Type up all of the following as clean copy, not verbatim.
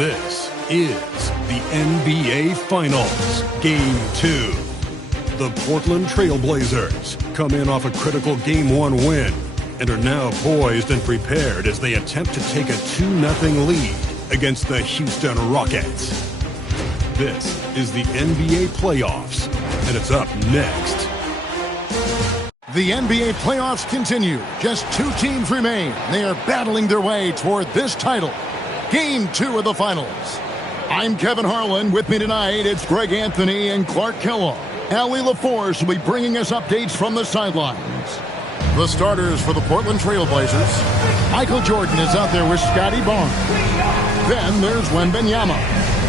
This is the NBA Finals, Game 2. The Portland Trail Blazers come in off a critical Game 1 win and are now poised and prepared as they attempt to take a 2-0 lead against the Houston Rockets. This is the NBA Playoffs, and it's up next. The NBA playoffs continue. Just 2 teams remain. They are battling their way toward this title. Game 2 of the finals. I'm Kevin Harlan. With me tonight, it's Greg Anthony and Clark Kellogg. Allie LaForce will be bringing us updates from the sidelines. The starters for the Portland Trail Blazers. Michael Jordan is out there with Scotty Barnes. Then there's Wembanyama.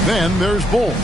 Then there's Bull.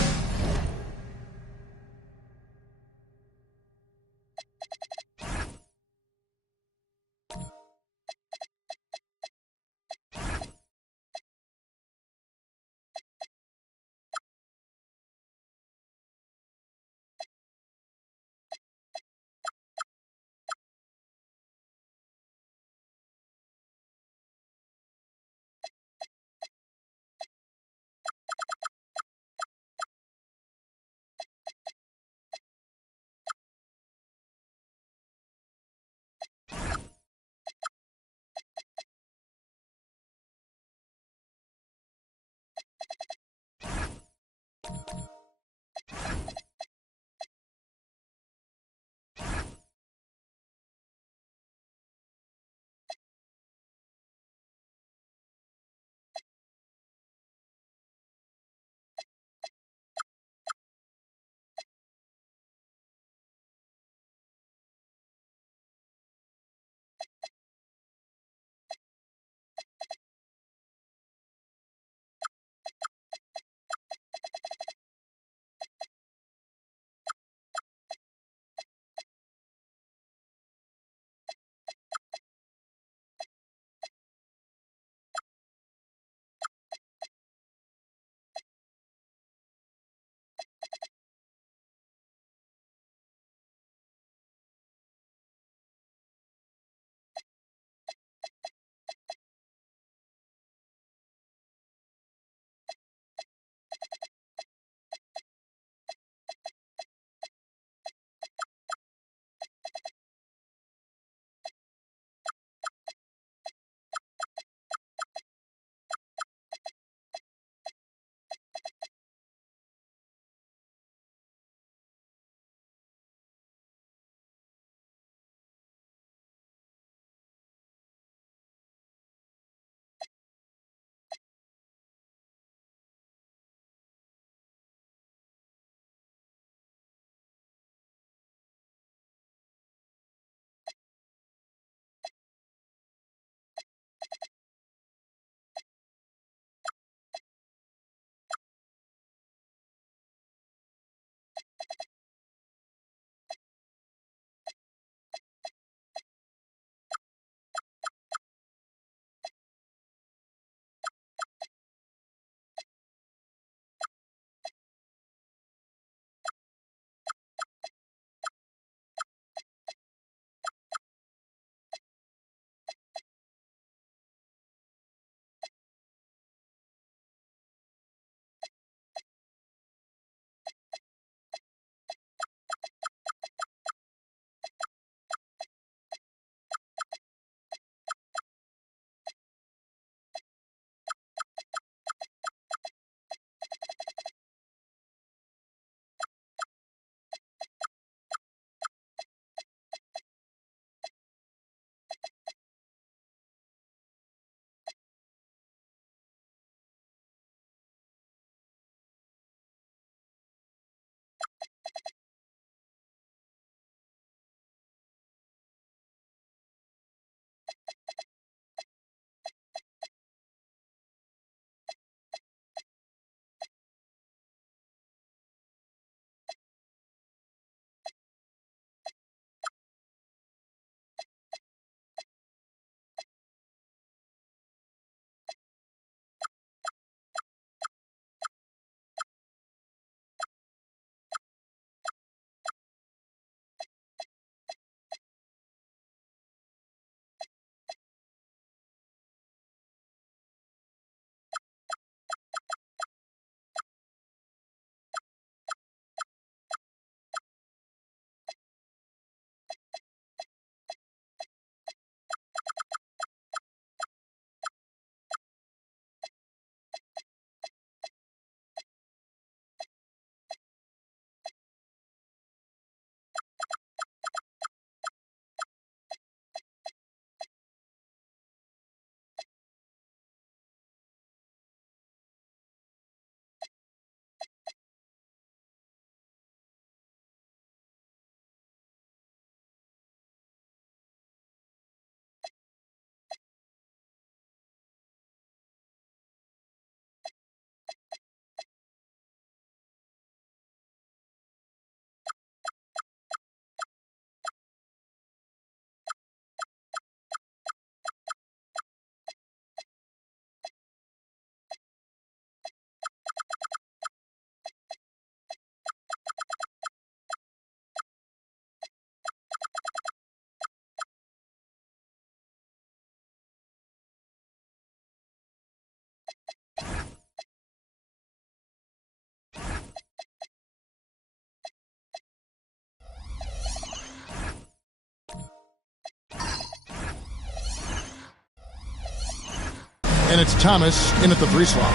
And it's Thomas in at the 3 slot.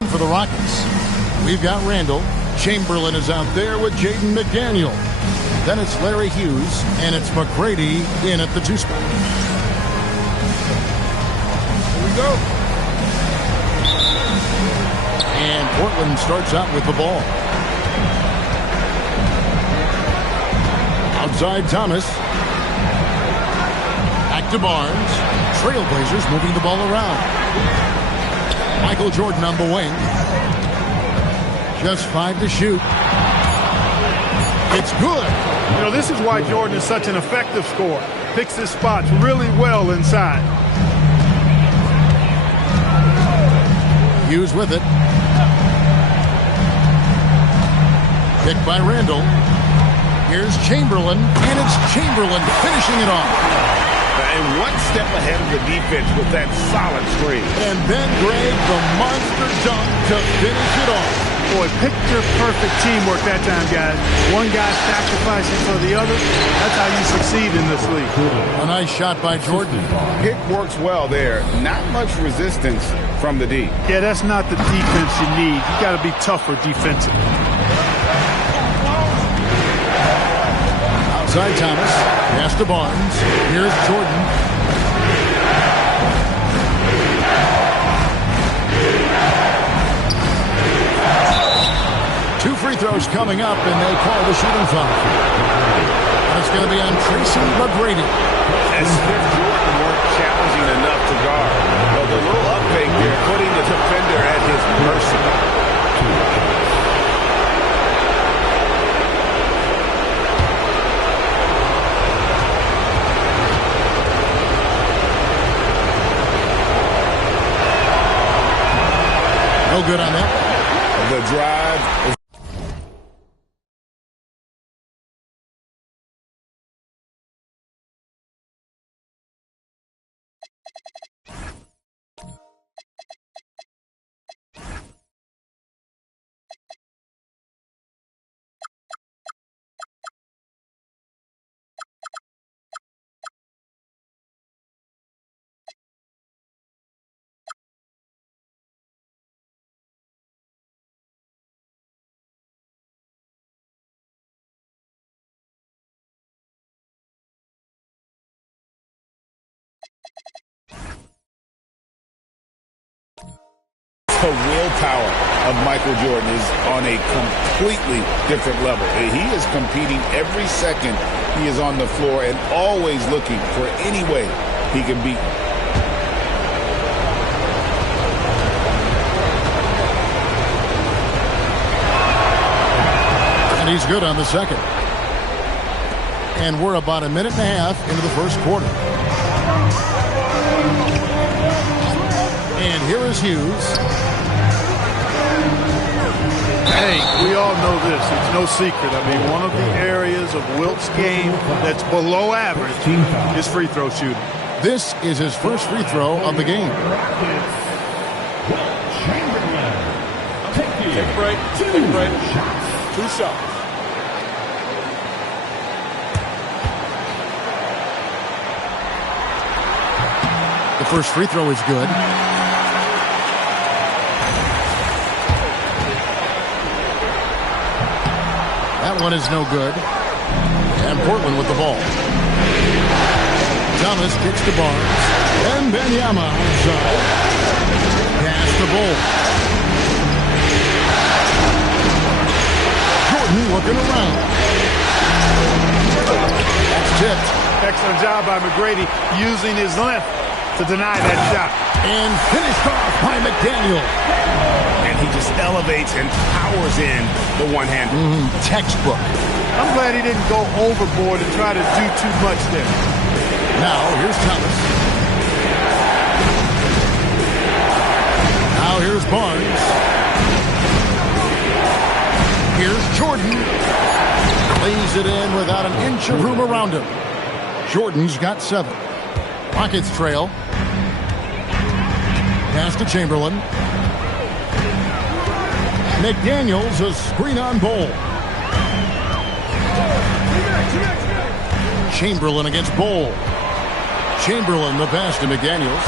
And for the Rockets, we've got Randall. Chamberlain is out there with Jaden McDaniel. Then it's Larry Hughes, and it's McGrady in at the 2 spot. Here we go. And Portland starts out with the ball. Outside Thomas. Back to Barnes. Trailblazers moving the ball around. Michael Jordan on the wing. Just 5 to shoot. It's good. You know, this is why Jordan is such an effective scorer. Picks his spots really well inside. Hughes with it. Picked by Randall. Here's Chamberlain, and it's Chamberlain finishing it off. And one step ahead of the defense with that solid screen. And then Greg, the monster dunk to finish it off. Boy, picture-perfect teamwork that time, guys. One guy sacrificing for the other. That's how you succeed in this league. A nice shot by Jordan. Pick works well there. Not much resistance from the D. Yeah, that's not the defense you need. You got to be tougher defensively. Outside Thomas. Pass to Barnes. Here's Jordan. Two free throws coming up, and they call the shooting foul. And it's going to be on Tracy McGrady. As if Jordan weren't challenging enough to guard. Well, the little up fake there, putting the defender at his mercy. No good on that. The drive is the willpower of Michael Jordan is on a completely different level. He is competing every second he is on the floor and always looking for any way he can beat. And he's good on the second. And we're about a minute and a half into the first quarter. And here is Hughes. Hey, we all know this. It's no secret. I mean, one of the areas of Wilt's game that's below average is free throw shooting. This is his first free throw of the game. Take a break. Take a break. 2 shots. The first free throw is good. That one is no good. And Portland with the ball. Thomas kicks to Barnes. And Wembanyama outside. Pass to Bull. Jordan looking around. That's tipped. Excellent job by McGrady using his length to deny that shot. And finished off by McDaniel. And he just elevates and powers in the one-hander. Textbook. I'm glad he didn't go overboard and try to do too much there. Now, here's Thomas. Now, here's Barnes. Here's Jordan. Lays it in without an inch of room around him. Jordan's got 7. Rockets trail. Pass to Chamberlain. McDaniels a screen on Bull. Chamberlain against Bull. Chamberlain the pass to McDaniels.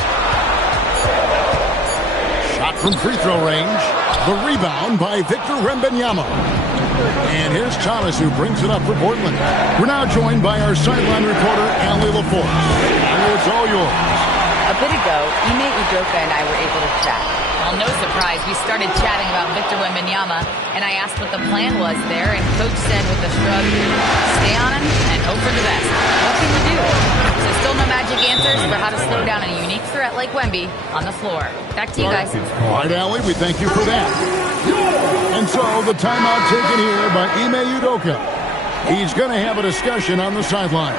Shot from free throw range. The rebound by Victor Wembanyama. And here's Thomas who brings it up for Portland. We're now joined by our sideline reporter, Allie LaForce. Allie, it's all yours. A bit ago, Ime Udoka and I were able to chat. Well, no surprise, we started chatting about Victor Wembanyama, and I asked what the plan was there, and Coach said with a shrug, stay on him and hope for the best. What can you do? So still no magic answers for how to slow down a unique threat like Wemby on the floor. Back to you guys. All right, Allie, we thank you for that. And so the timeout taken here by Ime Udoka. He's going to have a discussion on the sideline.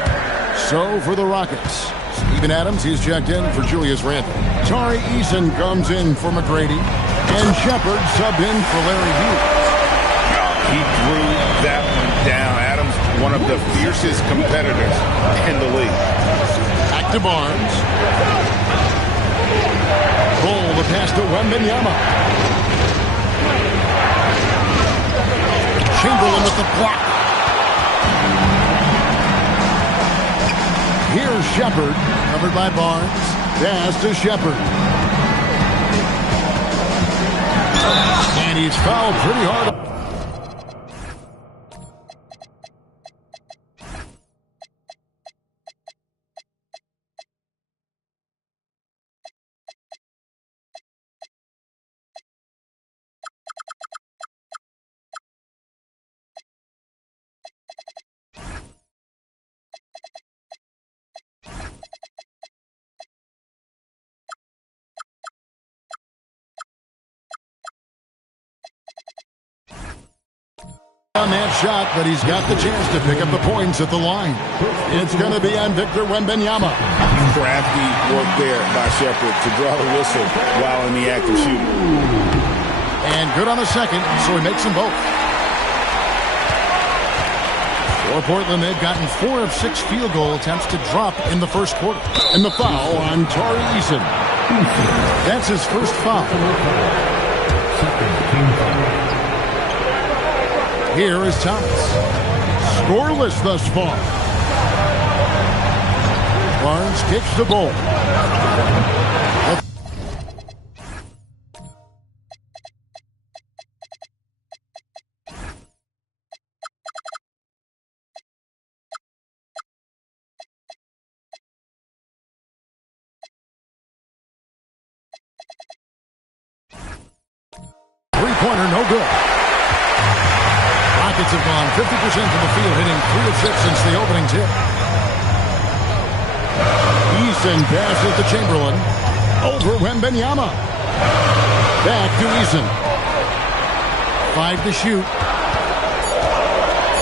So for the Rockets, Steven Adams, he's checked in for Julius Randle. Tari Eason comes in for McGrady. And Shepard subbed in for Larry Hughes. He threw that one down. Adams, one of the fiercest competitors in the league. Back to Barnes. Bull the pass to Wembanyama. Chamberlain with the block. Here's Shepard, covered by Barnes. Pass to Shepard. And he's fouled pretty hard. On that shot, but he's got the chance to pick up the points at the line. It's going to be on Victor Wembanyama. Crafty work there by Shepard to draw the whistle while in the act of shooting. And good on the second, so he makes them both. For Portland, they've gotten 4 of 6 field goal attempts to drop in the first quarter. And the foul on Tari Eason. That's his first foul. Here is Thomas. Scoreless thus far. Barnes kicks the ball. Three-pointer, no good. Rockets have gone 50% from the field, hitting 3 of 6 since the opening tip. Eason passes to Chamberlain. Over Wembanyama. Back to Eason. 5 to shoot.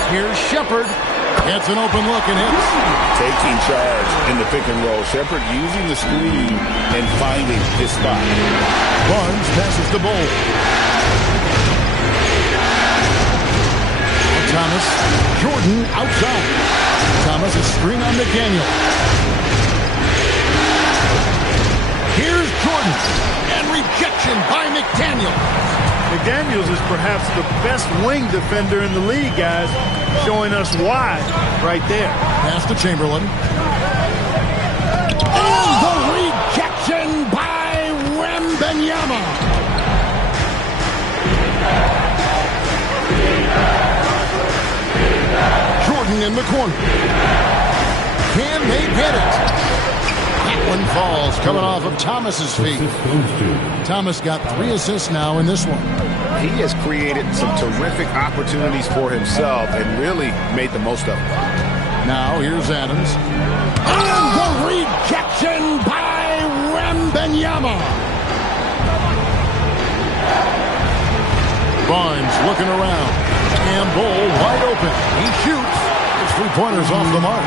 Here's Shepard. Gets an open look and hits. Taking charge in the pick and roll. Shepard using the screen and finding his spot. Barnes passes the ball. Thomas. Jordan outside. Thomas a screen on McDaniel. Here's Jordan. And rejection by McDaniel. McDaniels is perhaps the best wing defender in the league, guys. Showing us why right there. Pass to Chamberlain. And the rejection by Wembanyama. Jordan in the corner. Can they get it? That one falls, coming off of Thomas's feet. Thomas got 3 assists now in this one. He has created some terrific opportunities for himself and really made the most of them. Now here's Adams. And the rejection by Wembanyama. Barnes looking around. And Bull wide open. He shoots. His 3-pointers off the mark.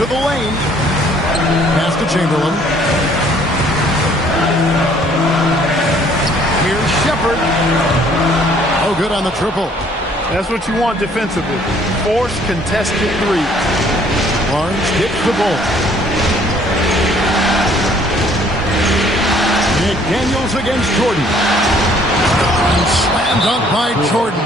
To the lane. Pass to Chamberlain. Here's Shepherd. Oh, good on the triple. That's what you want defensively. Force contested 3. Barnes hits the ball. McDaniels against Jordan. And slam dunk by Jordan.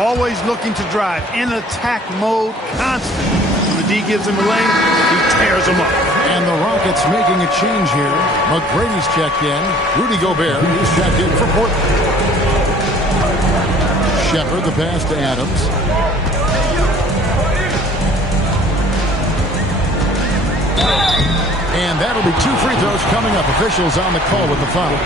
Always looking to drive. In attack mode, constant. When the D gives him a lane, he tears him up. And the Rockets making a change here. McGrady's checked in. Rudy Gobert is checked in for Portland. Shepherd, the pass to Adams. And that'll be 2 free throws coming up. Officials on the call with the foul.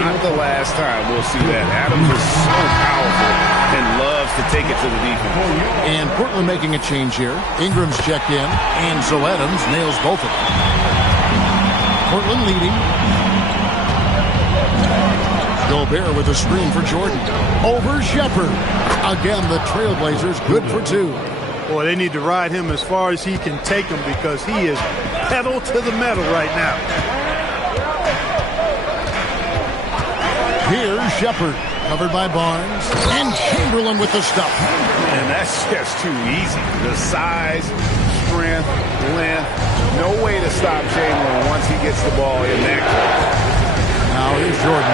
Not the last time we'll see that. Adams is so powerful and loves to take it to the defense. And Portland making a change here. Ingram's checked in, and so Adams nails both of them. Portland leading. Gobert with a screen for Jordan. Over Shepherd. Again, the Trailblazers good for 2. Boy, they need to ride him as far as he can take him because he is pedal to the metal right now. Here's Shepherd, covered by Barnes, and Chamberlain with the stuff. And that's just too easy. The size, strength, length, no way to stop Chamberlain once he gets the ball in that close. Now here's Jordan,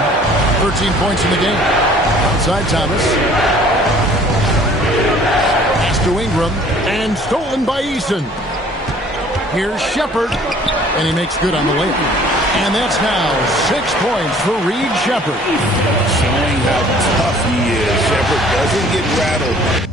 13 points in the game. Outside Thomas. Pass to Ingram, and stolen by Eason. Here's Shepherd, and he makes good on the layup. And that's now 6 points for Reed Shepherd. Showing how tough he is. Shepherd doesn't get rattled.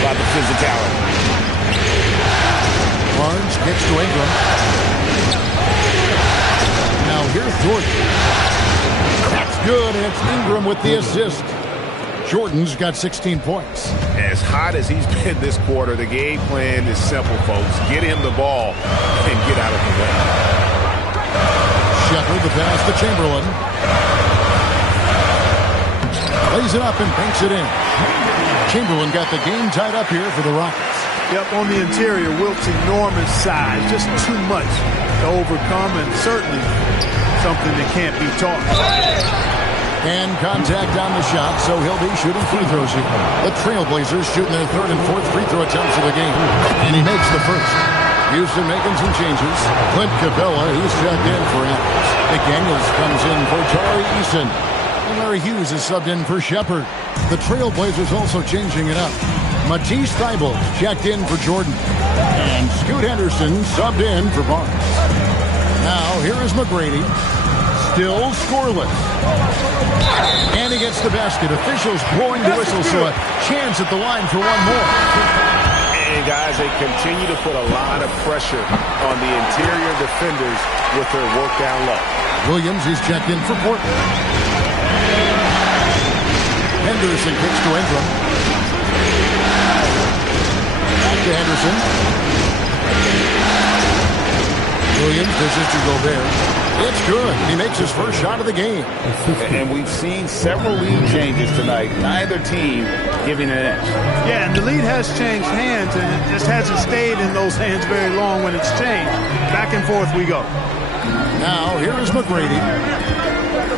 About the physicality. Barnes kicks to Ingram. Now here's Jordan. That's good, and it's Ingram with the assist. Jordan's got 16 points. As hot as he's been this quarter, the game plan is simple, folks. Get him the ball and get out of the way. Shepherd, the pass to Chamberlain. Lays it up and banks it in. Chamberlain got the game tied up here for the Rockets. Yep, on the interior, Wilt's enormous size. Just too much to overcome, and certainly something that can't be taught. And contact on the shot, so he'll be shooting free throws here. The Trailblazers shooting their 3rd and 4th free throw attempts of the game. And he makes the first. Houston making some changes. Clint Capella, he's checked in for Adams. McDaniels comes in for Tari Eason. And Larry Hughes is subbed in for Shepherd. The Trailblazers also changing it up. Matisse Thybulle checked in for Jordan. And Scoot Henderson subbed in for Barnes. Now, here is McGrady. Still scoreless. And he gets the basket. Officials blowing the whistle, so a chance at the line for one more. And, guys, they continue to put a lot of pressure on the interior defenders with their work down low. Williams is checked in for Portland. Henderson kicks to Ingram. Back To Henderson. Williams dishes to Gobert. It's good. He makes his first shot of the game. And we've seen several lead changes tonight. Neither team giving an edge. Yeah, and the lead has changed hands, and it just hasn't stayed in those hands very long when it's changed. Back and forth we go. Now, here is McGrady.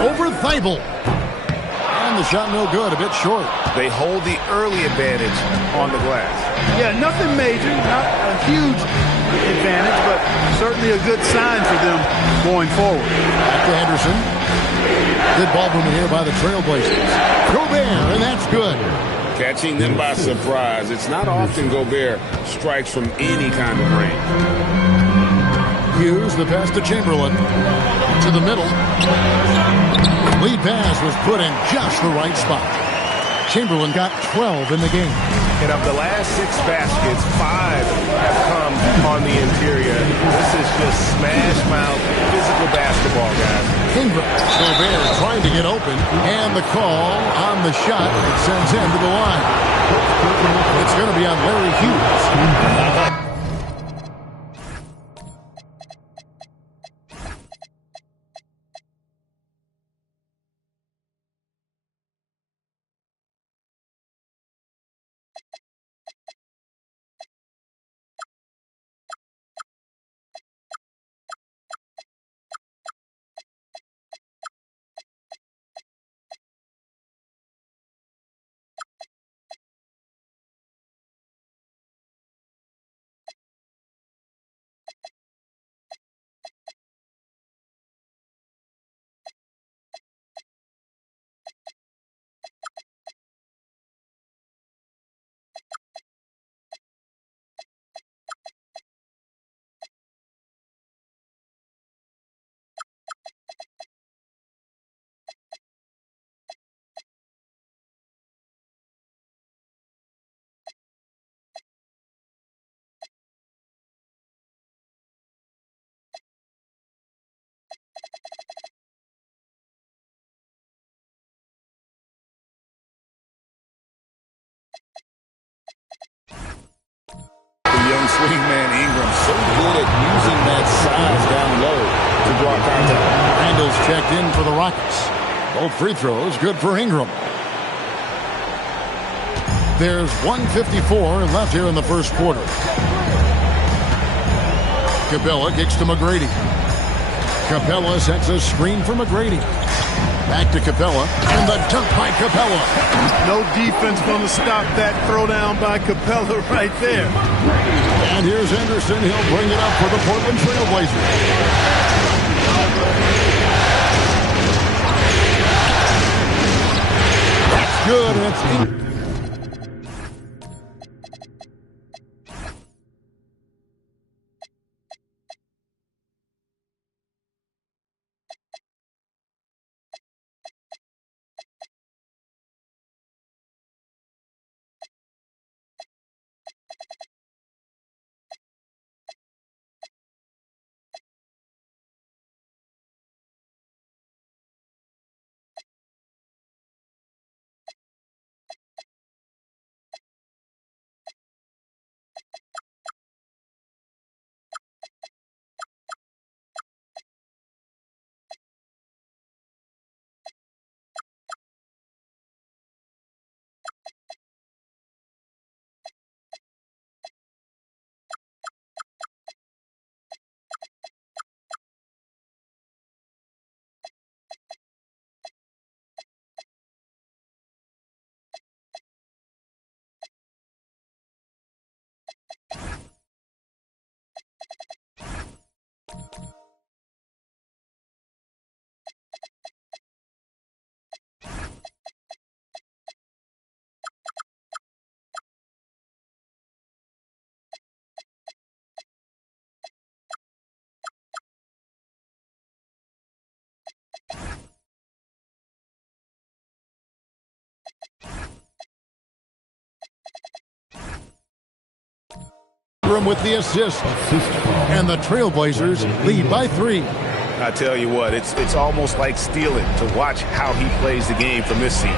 Over Thibault. And the shot no good, a bit short. They hold the early advantage on the glass. Yeah, nothing major, not a huge advantage, but certainly a good sign for them going forward. Back to Henderson. Good ball movement here by the Trailblazers. Gobert, and that's good. Catching them by surprise. It's not often Gobert strikes from any kind of range. Hughes, the pass to Chamberlain. To the middle. Lead pass was put in just the right spot. Chamberlain got 12 in the game. And of the last 6 baskets, 5 have come on the interior. This is just smash mouth, physical basketball, guys. Ingram, Gobert trying to get open, and the call on the shot that sends him to the line. It's going to be on Larry Hughes. Young swingman Ingram, so good at using that size down low to draw contact. Randall's checked in for the Rockets. Both free throws good for Ingram. There's 1:54 left here in the first quarter. Capella kicks to McGrady. Capella sets a screen for McGrady. Back to Capella, and the dunk by Capella. No defense going to stop that throwdown by Capella right there. And here's Henderson. He'll bring it up for the Portland Trailblazers. That's good, and it's in. With the assist, and the Trailblazers lead by 3. I tell you what, it's almost like stealing to watch how he plays the game from this seat.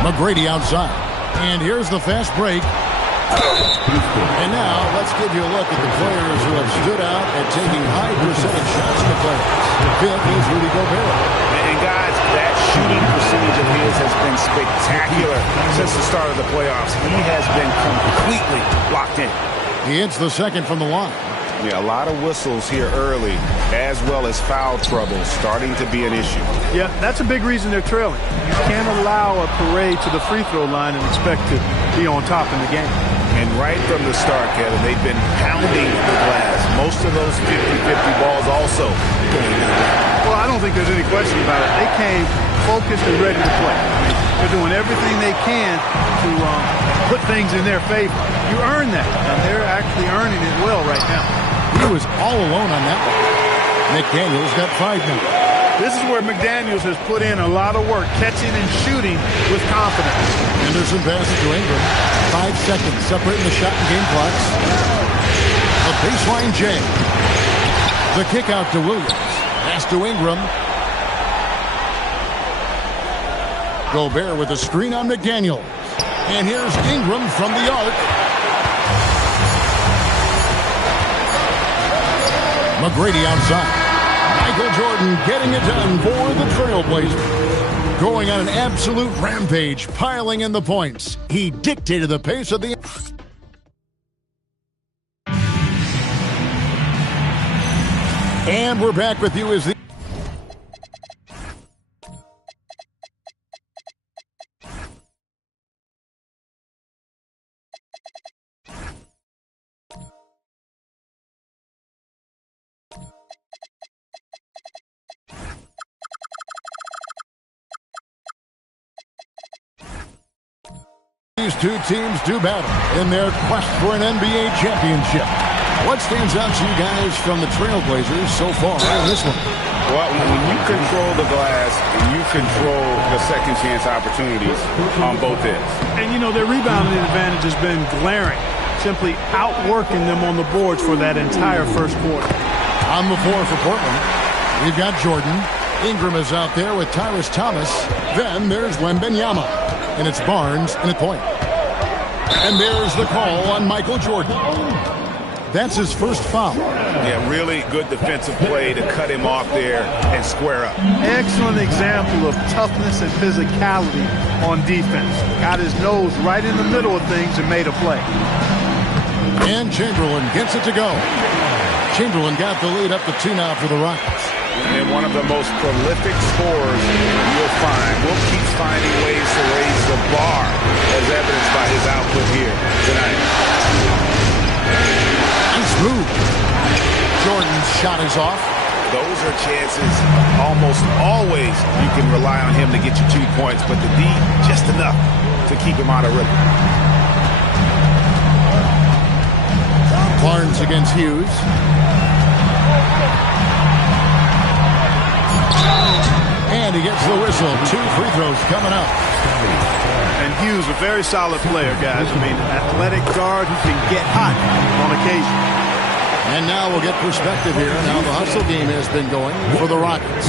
McGrady outside, And here's the fast break. And now let's give you a look at the players who have stood out at taking high percentage shots in the playoffs. Fifth is Rudy Gobert. And guys, that shooting percentage of his has been spectacular since the start of the playoffs. He has been completely locked in. He hits the second from the line. Yeah, a lot of whistles here early, as well as foul trouble starting to be an issue. Yeah, that's a big reason they're trailing. You can't allow a parade to the free throw line and expect to be on top in the game. And right from the start, Kevin, they've been pounding the glass. Most of those 50-50 balls also going to the ground. Well, I don't think there's any question about it. They came focused and ready to play. They're doing everything they can to put things in their favor. You earn that, and they're actually earning it well right now. He was all alone on that one. McDaniels got 5 now. This is where McDaniels has put in a lot of work, catching and shooting with confidence. Anderson passes to Ingram. 5 seconds separating the shot and game clocks. A baseline J. The kick out to Williams. Pass to Ingram. Gobert with a screen on McDaniels. And here's Ingram from the arc. McGrady outside. Michael Jordan getting it done for the Trailblazers. Going on an absolute rampage, piling in the points. He dictated the pace of the... And we're back with you as the... These two teams do battle in their quest for an NBA championship. What stands out to you guys from the Trailblazers so far in this one? Well, when you control the glass, you control the second chance opportunities on both ends. And, you know, their rebounding advantage has been glaring, simply outworking them on the boards for that entire first quarter. On the floor for Portland, we've got Jordan. Ingram is out there with Tyrese Thomas. Then there's Wembanyama. And it's Barnes in at point. And there's the call on Michael Jordan. That's his first foul. Yeah, really good defensive play to cut him off there and square up. Excellent example of toughness and physicality on defense. Got his nose right in the middle of things and made a play. And Chamberlain gets it to go. Chamberlain got the lead up to 2 now for the Rockets. And one of the most prolific scorers you'll find. Will keep finding ways to raise the bar, as evidenced by his output here tonight. Nice move. Jordan's shot is off. Those are chances almost always you can rely on him to get you 2 points, but the D just enough to keep him out of rhythm. Barnes against Hughes. And he gets the whistle. 2 free throws coming up. And Hughes, a very solid player, guys. I mean, athletic guard who can get hot on occasion. And now we'll get perspective here on how the hustle game has been going for the Rockets.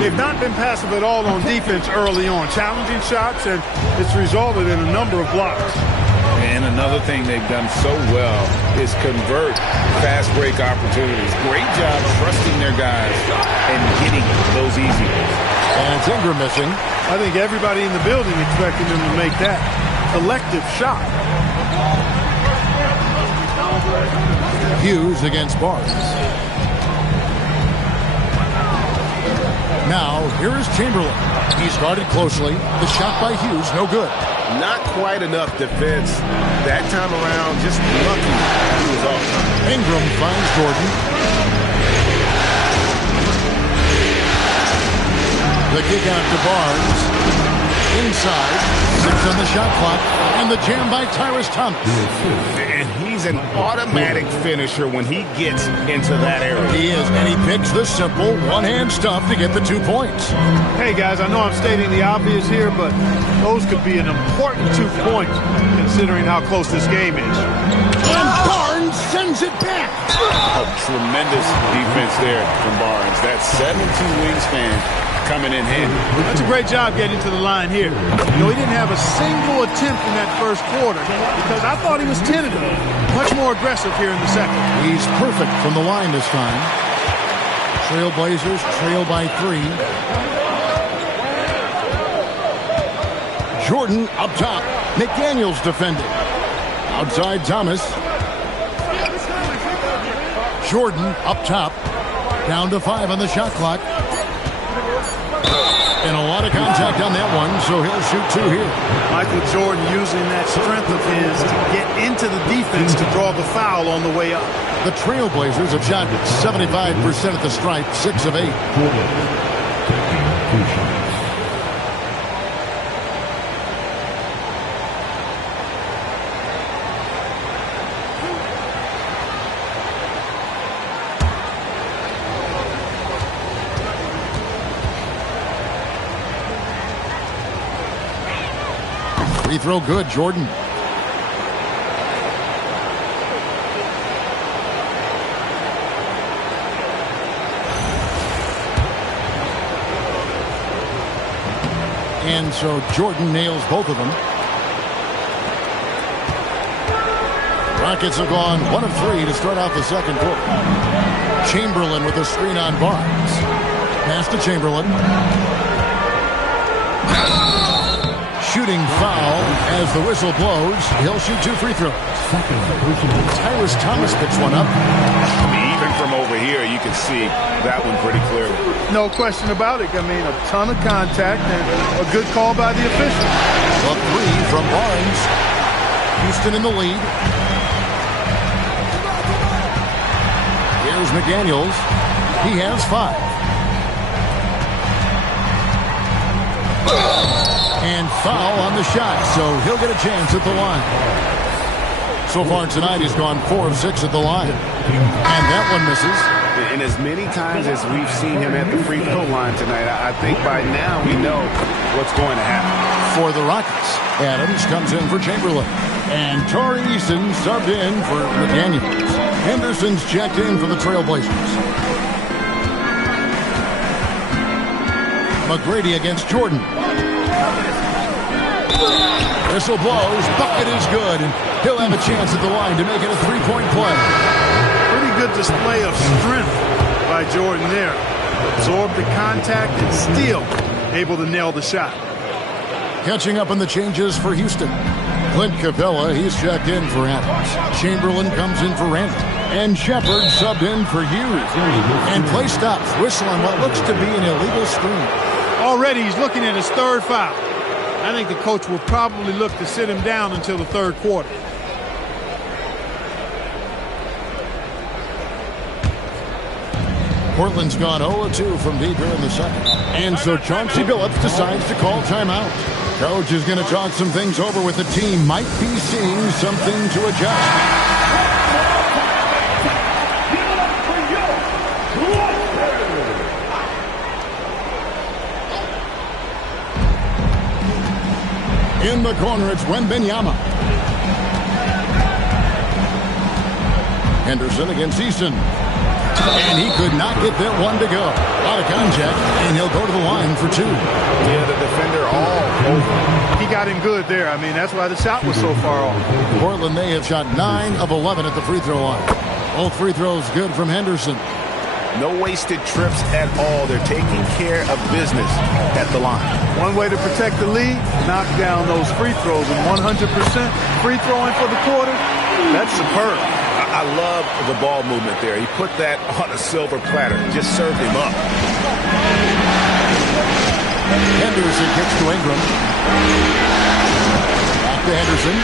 They've not been passive at all on defense early on. Challenging shots, and it's resulted in a number of blocks. And another thing they've done so well is convert fast break opportunities. Great job trusting their guys and getting those easy ones. And it's Ingram missing. I think everybody in the building expected them to make that collective shot. Hughes against Barnes. Now, here is Chamberlain. He's guarded closely. The shot by Hughes, no good. Not quite enough defense that time around. Just lucky he was off. Ingram finds Jordan. The kick out to Barnes. Inside. 6 on the shot clock. And the jam by Tyrese Thomas. And he's an automatic finisher when he gets into that area. He is, and he picks the simple one-hand stuff to get the 2 points. Hey, guys, I know I'm stating the obvious here, but those could be an important 2 points considering how close this game is. And Barnes sends it back. A tremendous defense there from Barnes. That 7'2" wingspan coming in handy. That's a great job getting to the line here. You know, he didn't have a single attempt in that first quarter because I thought he was tentative. Much more aggressive here in the second. He's perfect from the line this time. Trailblazers trail by 3. Jordan up top. McDaniels defending. Outside Thomas. Jordan up top. Down to 5 on the shot clock. And a lot of contact on that one, so he'll shoot 2 here. Michael Jordan using that strength of his to get into the defense to draw the foul on the way up. The Trailblazers have shot 75% at the stripe, 6 of 8. Free throw good, Jordan. And so Jordan nails both of them. Rockets have gone 1 of 3 to start out the second quarter. Chamberlain with a screen on Barnes. Pass to Chamberlain. Shooting foul as the whistle blows. He'll shoot 2 free throws. Tyrus Thomas picks one up. I mean, even from over here, you can see that one pretty clearly. No question about it. I mean, a ton of contact and a good call by the official. A 3 from Barnes. Houston in the lead. Here's McDaniels. He has 5. And foul on the shot, so he'll get a chance at the line. So far tonight, he's gone 4 of 6 at the line. And that one misses. And as many times as we've seen him at the free throw line tonight, I think by now we know what's going to happen. For the Rockets, Adams comes in for Chamberlain. And Torrey Eason subbed in for McDaniels. Henderson's checked in for the Trailblazers. McGrady against Jordan. Whistle blows. Bucket is good. And he'll have a chance at the line to make it a 3-point play. Pretty good display of strength by Jordan there. Absorbed the contact and still able to nail the shot. Catching up on the changes for Houston. Clint Capella, he's checked in for Adams. Chamberlain comes in for Randall. And Shepard subbed in for Hughes. And play stops. Whistle on what looks to be an illegal screen. Already he's looking at his 3rd foul. I think the coach will probably look to sit him down until the 3rd quarter. Portland's gone 0-2 from deep here in the second. And so Chauncey Billups decides to call timeout. Coach is going to talk some things over with the team. Might be seeing something to adjust. In the corner, it's Wembanyama. Henderson against Eason. And he could not get that one to go. A lot of contact, and he'll go to the line for 2. Yeah, the defender all over. He got him good there. I mean, that's why the shot was so far off. Portland, they have shot 9 of 11 at the free throw line. Both free throws good from Henderson. No wasted trips at all. They're taking care of business at the line. One way to protect the lead, knock down those free throws. And 100% free throwing for the quarter, that's superb. I love the ball movement there. He put that on a silver platter. Just served him up. Henderson kicks to Ingram. Back to Henderson.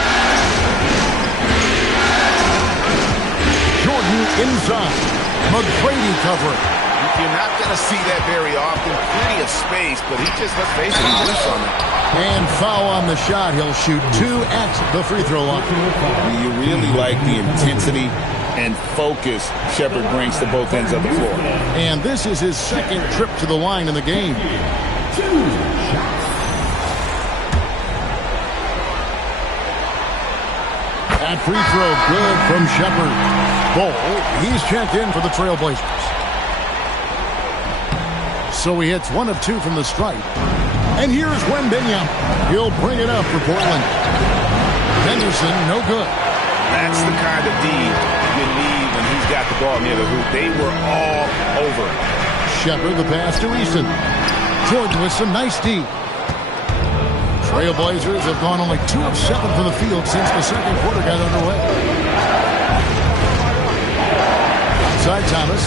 Jordan inside. McGrady covering. You're not going to see that very often. Plenty of space, but he just, let's face it, he's loose on it. And foul on the shot. He'll shoot 2 at the free throw line. You really like the intensity and focus Shepard brings to both ends of the floor. And this is his 2nd trip to the line in the game. That free throw good from Shepard. Ball, he's checked in for the Trailblazers. So he hits 1 of 2 from the stripe. And here's Wembanyama. He'll bring it up for Portland. Henderson, no good. That's the kind of D you need when he's got the ball near the hoop. They were all over it. Shepard, the pass to Easton. Jordan with some nice D. Trailblazers have gone only 2 of 7 from the field since the second quarter got underway. Outside Thomas.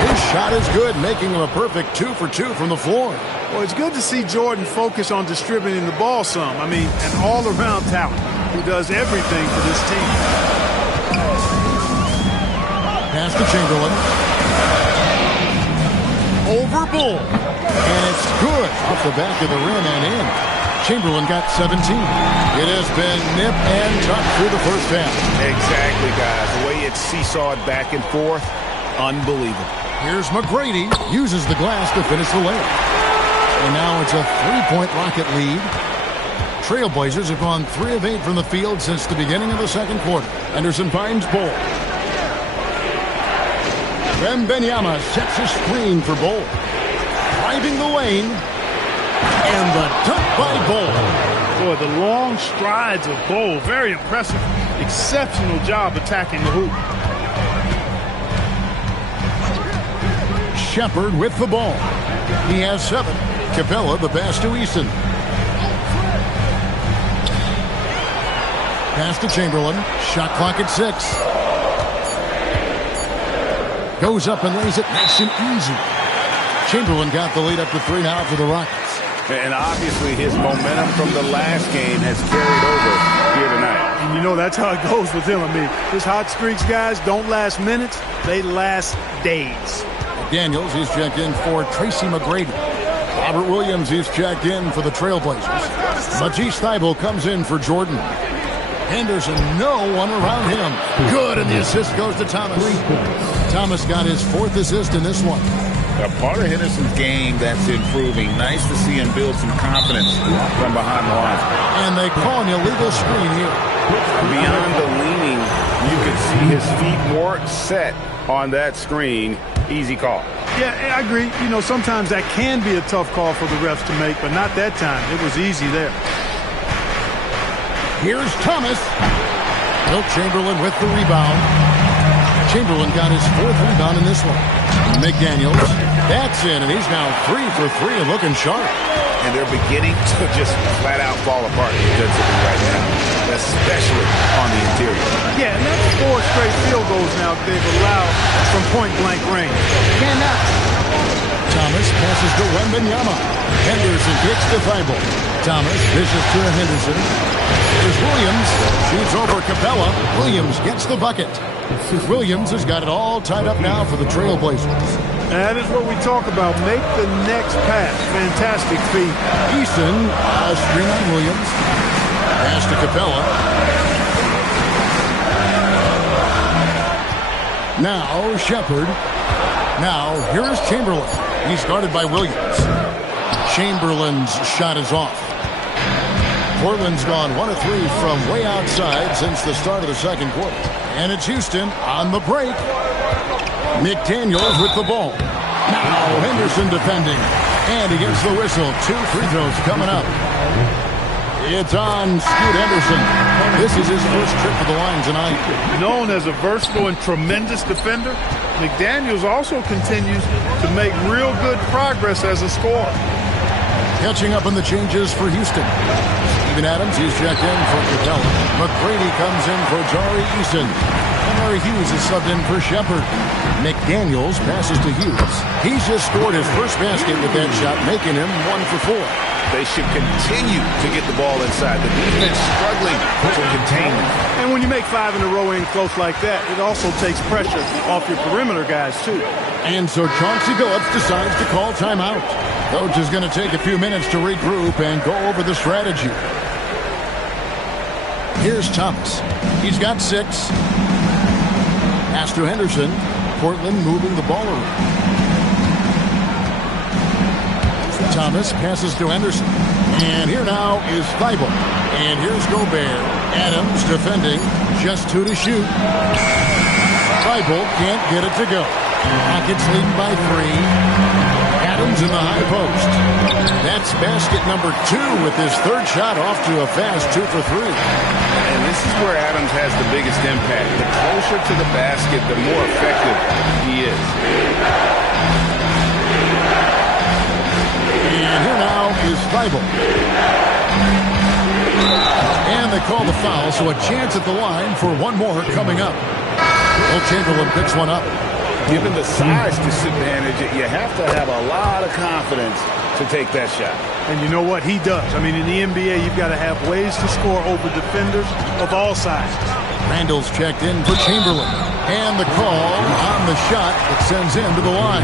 His shot is good, making him a perfect 2 for 2 from the floor. Well, it's good to see Jordan focus on distributing the ball some. I mean, an all-around talent who does everything for this team. Pass to Chamberlain. Over Bull. And it's good off the back of the rim and in. Chamberlain got 17. It has been nip and tuck through the first half. Exactly, guys. The way it's seesawed back and forth, unbelievable. Here's McGrady. Uses the glass to finish the layup. And now it's a 3-point Rocket lead. Trailblazers have gone 3 of 8 from the field since the beginning of the second quarter. Henderson finds Bull. Wembanyama sets a screen for Bull. Driving the lane. And the dunk by Bull. Boy, the long strides of Bull, very impressive. Exceptional job attacking the hoop. Shepard with the ball. He has 7. Capella, the pass to Easton. Pass to Chamberlain. Shot clock at 6. Goes up and lays it nice and easy. Chamberlain got the lead up to 3 now for the Rockets. And obviously his momentum from the last game has carried over here tonight. And you know that's how it goes with him. I mean, his hot streaks, guys, don't last minutes. They last days. Daniels is checked in for Tracy McGrady. Robert Williams is checked in for the Trailblazers. Matisse Thybulle comes in for Jordan. Henderson, no one around him. Good, and the assist goes to Thomas. Thomas got his 4th assist in this one. A part of Henderson's game that's improving. Nice to see him build some confidence from behind the line. And they call an illegal screen here. Beyond the leaning, you can see his feet more set on that screen. Easy call. Yeah, I agree. You know, sometimes that can be a tough call for the refs to make, but not that time. It was easy there. Here's Thomas. Wilt Chamberlain with the rebound. Chamberlain got his 4th rebound in this one. McDaniels. That's in, and he's now 3 for 3 and looking sharp. And they're beginning to just flat out fall apart defensively right now, especially on the interior. Yeah, and that's 4 straight field goals now they've allowed from point-blank range. Thomas passes to Wembanyama. Henderson kicks to Thybulle. Thomas dishes to Henderson. Here's Williams. Shoots over Capella. Williams gets the bucket. Williams has got it all tied up now for the Trailblazers. That is what we talk about. Make the next pass. Fantastic feed. Easton, screen on Williams. Pass to Capella. Now Shepard. Now here's Chamberlain. He's guarded by Williams. Chamberlain's shot is off. Portland's gone 1 of 3 from way outside since the start of the second quarter. And it's Houston on the break. McDaniels with the ball. Now Henderson defending. And he gets the whistle. 2 free throws coming up. It's on Scoot Henderson. This is his first trip to the line tonight. Known as a versatile and tremendous defender, McDaniels also continues to make real good progress as a scorer. Catching up on the changes for Houston. Steven Adams, he's checked in for Capella. McGrady comes in for Jari Eason. And Larry Hughes is subbed in for Shepard. McDaniels passes to Hughes. He's just scored his first basket with that shot, making him 1 for 4. They should continue to get the ball inside. The defense struggling to contain them. And when you make 5 in a row in close like that, it also takes pressure off your perimeter guys, too. And so Chauncey Billups decides to call timeout. Coach is going to take a few minutes to regroup and go over the strategy. Here's Thomas. He's got 6. Pass to Henderson. Portland moving the ball around. Thomas passes to Henderson. And here now is Thybulle. And here's Gobert. Adams defending. Just 2 to shoot. Thybulle can't get it to go. Rockets leading by 3. Adams in the high post. That's basket number 2 with his third shot off to a fast 2 for 3. And this is where Adams has the biggest impact. The closer to the basket, the more effective he is. And here now is Thibault. And they call the foul, so a chance at the line for one more coming up. Will Chamberlain picks one up. Given the size disadvantage, you have to have a lot of confidence to take that shot. And you know what? He does. I mean, in the NBA, you've got to have ways to score over defenders of all sizes. Randall's checked in for Chamberlain. And the call on the shot that sends him to the line.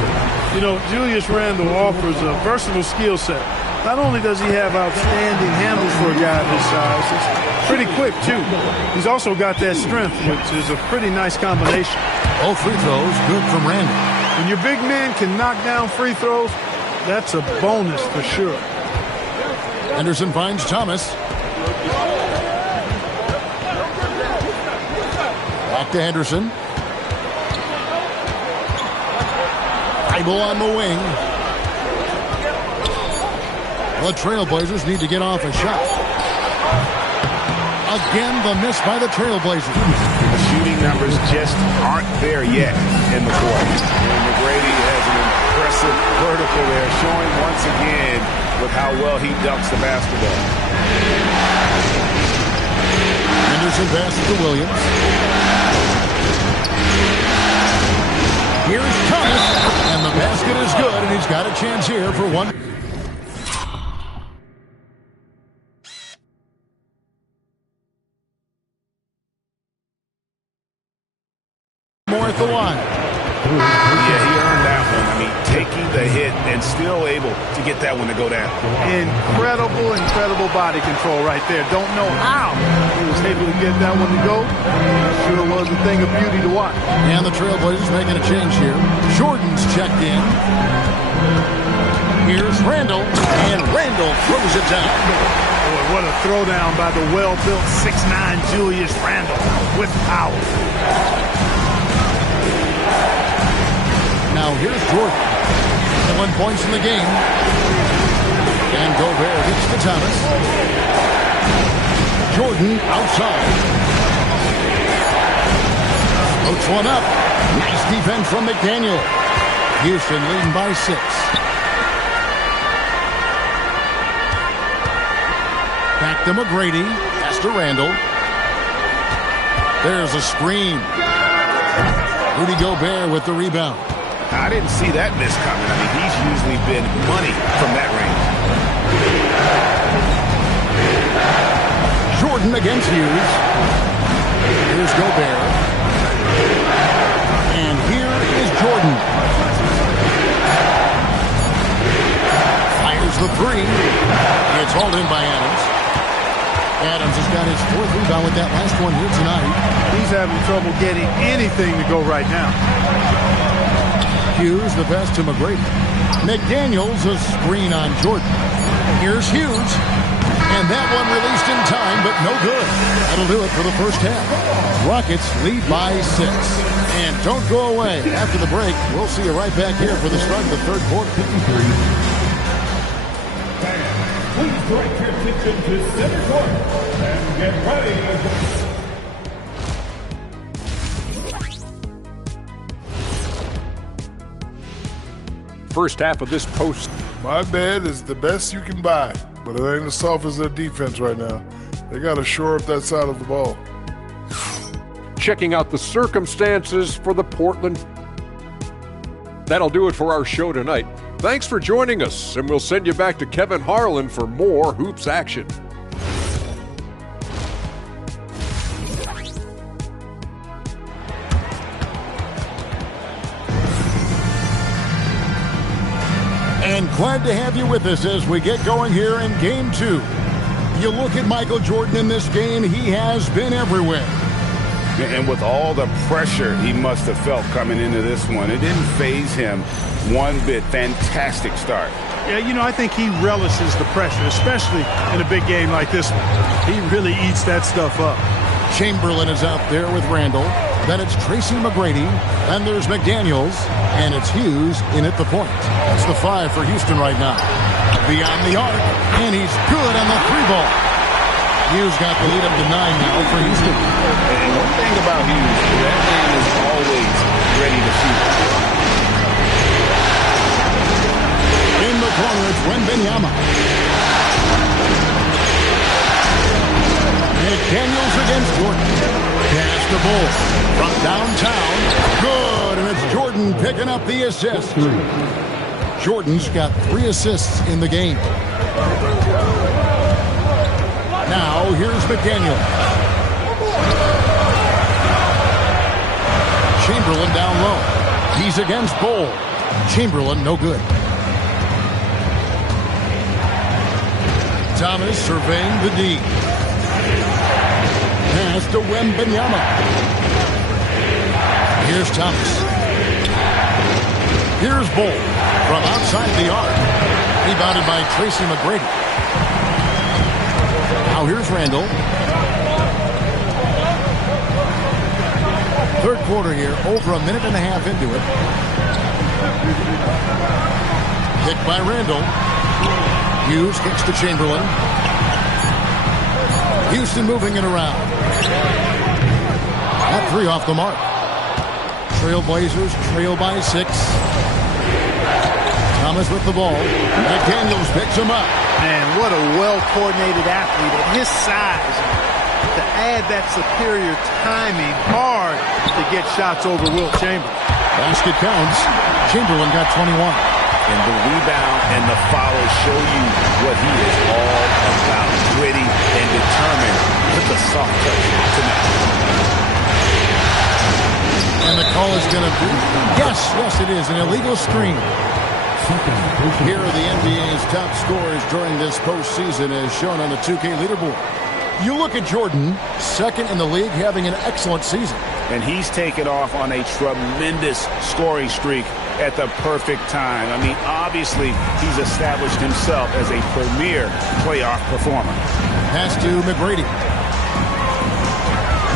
You know, Julius Randle offers a versatile skill set. Not only does he have outstanding handles for a guy of his size, he's pretty quick, too. He's also got that strength, which is a pretty nice combination. Both free throws good from Randle. When your big man can knock down free throws, that's a bonus for sure. Henderson finds Thomas. Back to Henderson. Thibault on the wing. The Trailblazers need to get off a shot. Again, the miss by the Trailblazers. The shooting numbers just aren't there yet in the court. And McGrady has an impressive vertical there, showing once again with how well he dunks the basketball. Henderson passes to Williams. Here's Thomas, and the basket is good, and he's got a chance here for one. More at the line. Yeah, he earned that one. I mean, taking the hit and still able to get that one to go down. Incredible body control right there. Don't know how he was able to get that one to go. Sure was a thing of beauty to watch. And the Trailblazers making a change here. Jordan's checked in. Here's Randall, and Randall throws it down. Boy, what a throwdown by the well-built 6'9" Julius Randle with power. Now here's Jordan. 1 points in the game. And Gobert gets to Thomas. Jordan outside. Floats one up. Nice defense from McDaniel. Houston leading by 6. Back to McGrady. Pass to Randall. There's a screen. Rudy Gobert with the rebound. I didn't see that miss coming. I mean, he's usually been money from that range. Jordan against Hughes. Here's Gobert. And here is Jordan. Fires the 3. It's hauled in by Adams. Adams has got his 4th rebound with that last one here tonight. He's having trouble getting anything to go right now. Hughes, the pass to McGrady. McDaniels, a screen on Jordan. Here's Hughes. And that one released in time, but no good. That'll do it for the first half. Rockets lead by 6. And don't go away. After the break, we'll see you right back here for the start of the third quarter. Please direct your attention to center court and get ready. First half of this post. My bed is the best you can buy, but it ain't as soft as their defense right now. They got to shore up that side of the ball. Checking out the circumstances for the Portland. That'll do it for our show tonight. Thanks for joining us, and we'll send you back to Kevin Harlan for more hoops action. And glad to have you with us as we get going here in Game 2. You look at Michael Jordan in this game, he has been everywhere. And with all the pressure he must have felt coming into this one, it didn't faze him one bit. Fantastic start. Yeah, you know, I think he relishes the pressure, especially in a big game like this one. He really eats that stuff up. Chamberlain is out there with Randall. Then it's Tracy McGrady. Then there's McDaniels. And it's Hughes in at the point. That's the 5 for Houston right now. Beyond the arc. And he's good on the 3-ball. Hughes got the lead up to 9 now for Houston. And one thing about Hughes, that man is always ready to shoot. In the corner, it's Wembanyama. McDaniels against Jordan. Pass the ball from downtown. Good, and it's Jordan picking up the assist. Jordan's got 3 assists in the game. Now, here's McDaniel. Chamberlain down low. He's against Bol. Chamberlain, no good. Thomas surveying the D. Pass to Wembanyama. Here's Thomas. Here's Bol from outside the arc. Rebounded by Tracy McGrady. Now here's Randall. Third quarter here, over a minute and a half into it. Kick by Randall. Hughes kicks to Chamberlain. Houston moving it around. That 3 off the mark. Trailblazers trail by 6. Thomas with the ball. McDaniels picks him up. Man, what a well-coordinated athlete at his size. To add that superior timing, hard to get shots over Wilt Chamberlain. Basket counts. Chamberlain got 21. And the rebound and the follow show you what he is all about. Gritty and determined with the soft touch tonight. And the call is going to be, yes, it is, an illegal screen. Here are the NBA's top scorers during this postseason as shown on the 2K leaderboard. You look at Jordan, second in the league, having an excellent season. And he's taken off on a tremendous scoring streak at the perfect time. I mean, obviously, he's established himself as a premier playoff performer. Pass to McGrady.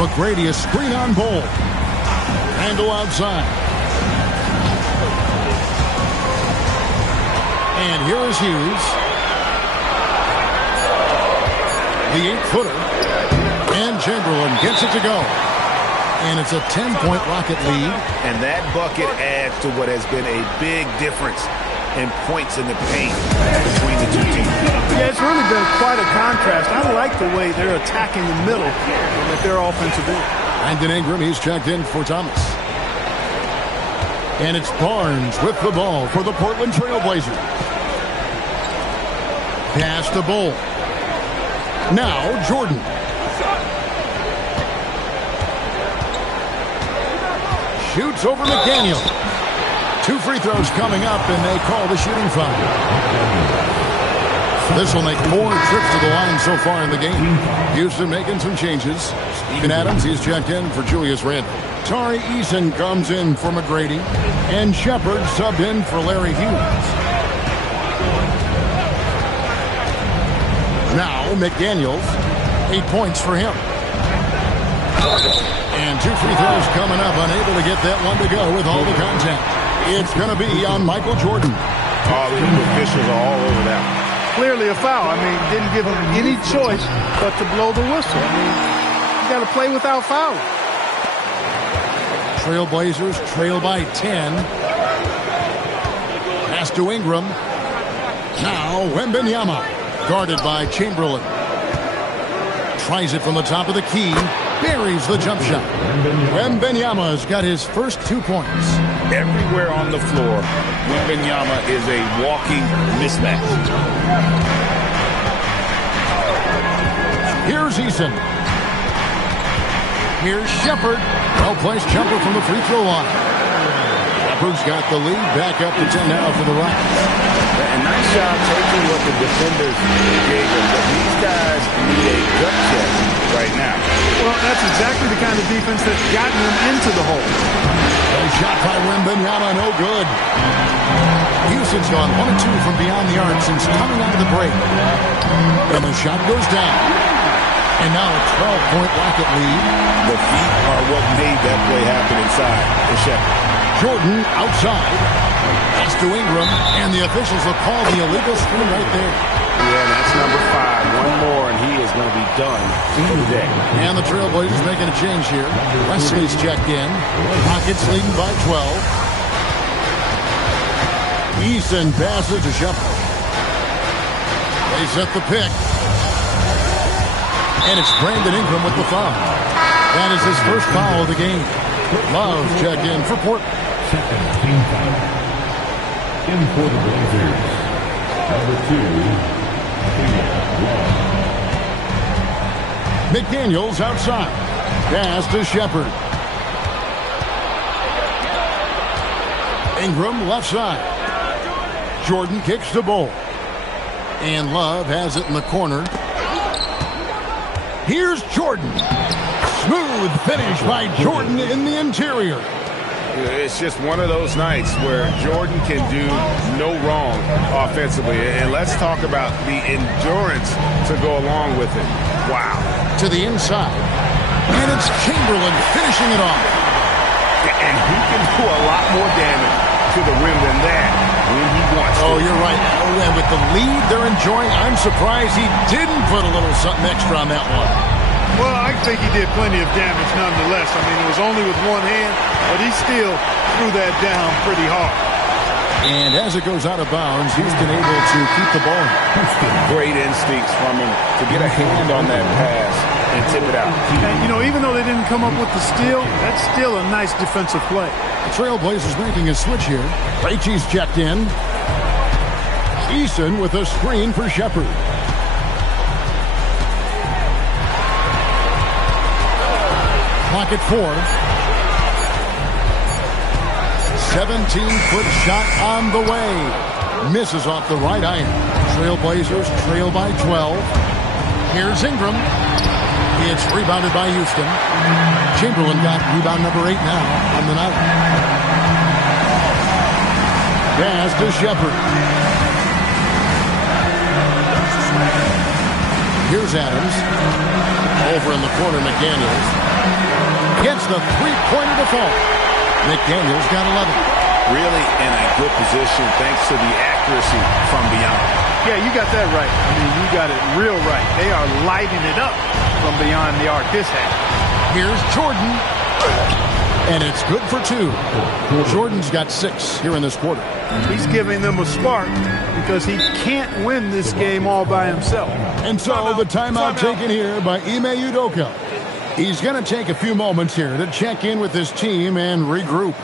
McGrady, a screen on Bol. Handle outside. And here is Hughes. The 8-footer. And Chamberlain gets it to go. And it's a 10-point Rocket lead. And that bucket adds to what has been a big difference in points in the paint between the two teams. Yeah, it's really been quite a contrast. I like the way they're attacking the middle with their offensive end. Brandon Ingram, he's checked in for Thomas. And it's Barnes with the ball for the Portland Trailblazers. Pass to Bol. Now Jordan. Shoots over McDaniel. 2 free throws coming up, and they call the shooting foul. This will make 4 trips to the line so far in the game. Houston making some changes. Steven Adams, he's checked in for Julius Randle. Tari Eason comes in for McGrady. And Shepard subbed in for Larry Hughes. Now McDaniels, 8 points for him. And 2 free throws coming up, unable to get that one to go with all the contact. It's going to be on Michael Jordan. Oh, the officials are all over that. Clearly a foul. I mean, didn't give him any choice but to blow the whistle. I mean, you got to play without fouling. Trailblazers trail by 10. Pass to Ingram. Now Wembanyama, guarded by Chamberlain. Tries it from the top of the key. Buries the jump shot. Wembanyama's got his first 2 points. Everywhere on the floor, Wembanyama is a walking mismatch. Here's Eason. Here's Shepard. Well-placed jumper from the free throw line. Shepard's got the lead. Back up to 10 now for the Rockets. And nice job taking what the defenders gave him. But these guys need a gut check right now. Well, that's exactly the kind of defense that's gotten them into the hole. A shot by Wembanyama, no good. Houston's gone 1 of 2 from beyond the arc since coming out of the break. And the shot goes down. And now a 12-point Rocket lead. The feet are what made that play happen inside for Shepard. Jordan outside. Pass to Ingram, and the officials will call the illegal screen right there. Yeah, that's number 5. One more, and he is going to be done for the day. And the Trailblazers making a change here. Wesley's checked in. Rockets leading by 12. Eason passes to Shepard. They set the pick. And it's Brandon Ingram with the foul. That is his first foul of the game. Love check in for Portland. Second team foul. In for the Blazers. Number 2. McDaniels outside. Pass to Shepard. Ingram left side. Jordan kicks the ball. And Love has it in the corner. Here's Jordan. Smooth finish by Jordan in the interior. It's just one of those nights where Jordan can do no wrong offensively. And let's talk about the endurance to go along with it. Wow. To the inside. And it's Chamberlain finishing it off. And he can do a lot more damage to the rim than that when he wants to. Oh, you're right. Oh, and with the lead they're enjoying, I'm surprised he didn't put a little something extra on that one. Well, I think he did plenty of damage nonetheless. I mean, it was only with one hand, but he still threw that down pretty hard. And as it goes out of bounds, Houston able to keep the ball. Great instincts from him to get a hand on that pass and tip it out. And, you know, even though they didn't come up with the steal, that's still a nice defensive play. The Trailblazers making a switch here. Krejci's checked in. Eason with a screen for Shepard. Clock at 4. 17-foot shot on the way. Misses off the right iron. Trailblazers trail by 12. Here's Ingram. It's rebounded by Houston. Chamberlain got rebound number 8 now on the night. Pass to Shepard. Here's Adams. Over in the corner, McDaniels. Gets the three-pointer to fall. McDaniels got 11. Really in a good position thanks to the accuracy from beyond. Yeah, you got that right. I mean, you got it real right. They are lighting it up from beyond the arc this half. Here's Jordan. And it's good for 2. Jordan's got 6 here in this quarter. He's giving them a spark because he can't win this game all by himself. And so the timeout taken here by Ime Udoka. He's going to take a few moments here to check in with his team and regroup.